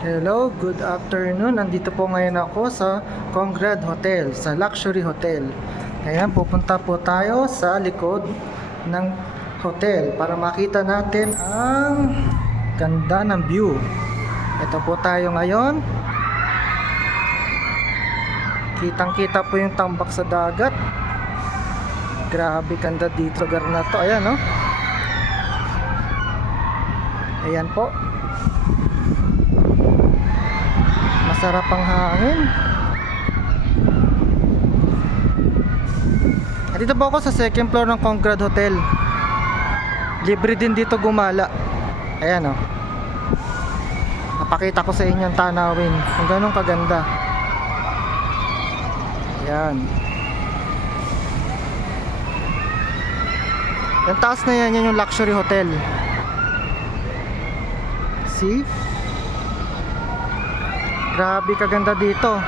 Hello, good afternoon. Nandito po ngayon ako sa Congrad Hotel, sa Luxury Hotel. Ayan, pupunta po tayo sa likod ng hotel para makita natin ang ganda ng view. Ito po tayo ngayon. Kitang-kita po yung tambak sa dagat. Grabe ganda dito, lugar na to. Ayan, no? Ayan po. Masarap ang hangin. Dito po ako sa second floor ng Congrad Hotel. Libre din dito gumala. Ayan, oh. Napakita ko sa inyo ang tanawin kung ganun kaganda. Ayan. Yung taas na yan, yan yung luxury hotel. See? Grabe kaganda dito.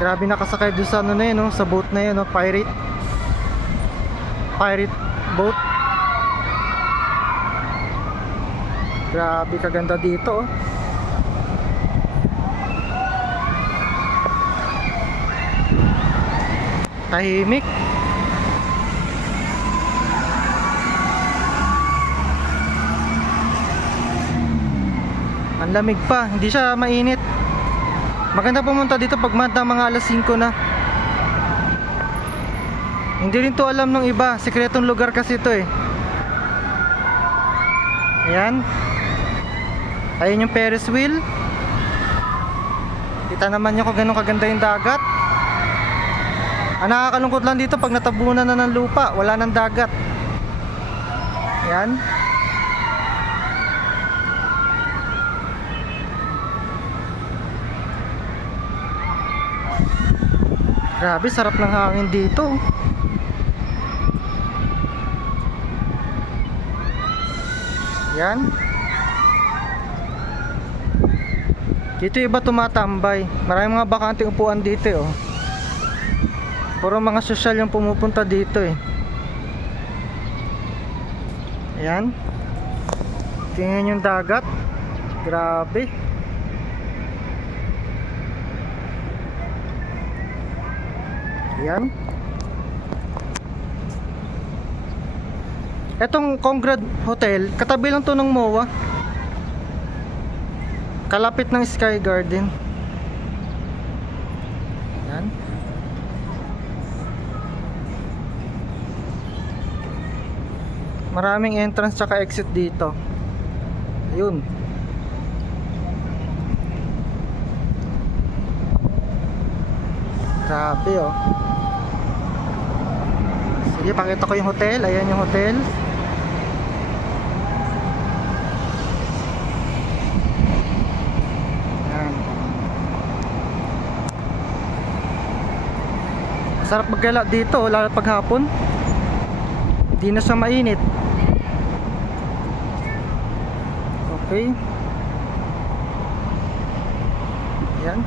Grabe nakasakay doon sa ano na yun, no? Sa boat na yun, no? Pirate boat. Grabe kaganda dito, oh. Tahimik. Ang lamig pa, hindi siya mainit. Maganda pumunta dito pag mga alas 5 na. Hindi rin to alam ng iba, sikretong lugar kasi ito eh. Ayan. Ayan yung Ferris wheel. Kita naman nyo kung ganun kaganda yung dagat. Ang nakakalungkot lang dito pag natabunan na ng lupa, wala nang dagat. Ayan. Grabe, sarap ng hangin dito. Yan. Dito iba tumatambay. Maraming mga bakanteng upuan dito, oh. Puro mga sosyal yung pumupunta dito, eh. Ayan. Tingnan yung dagat. Grabe. Ayan. Etong Congrad Hotel, katabi lang to ng MOA. Kalapit ng Sky Garden. Yan. Maraming entrance tsaka exit dito. Ayun. Grabe, oh. Sige, pakita ko yung hotel. Ayan yung hotel. Sarap maggala dito, lalo pag hapon. Hindi na siya mainit. Okay. Yan.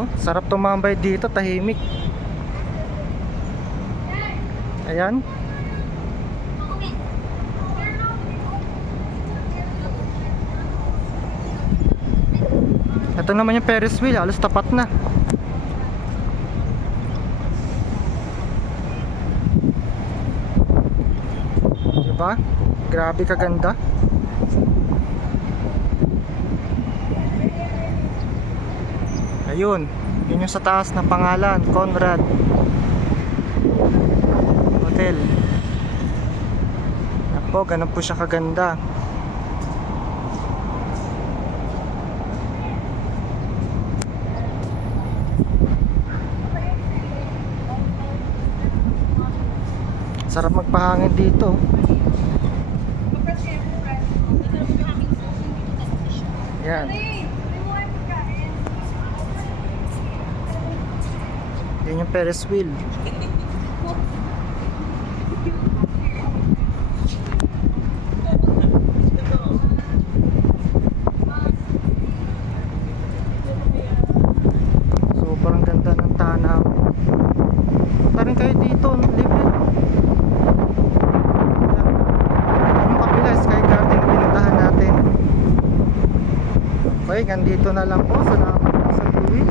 Oh, sarap tumambay dito, tahimik. Ayan. Ito naman yung Ferris wheel, halos tapat na. Diba? Grabe kaganda. Ayun, yun yung sa taas na pangalan, Conrad Hotel. Yan po, ganun po siya kaganda. Sarap magpahangin dito. Yan. Yan yung Ferris wheel. Sobrang ganda ng tanaw. Punta rin kayo dito, libre. Okay, ganito na lang po. Salamat po sa viewing.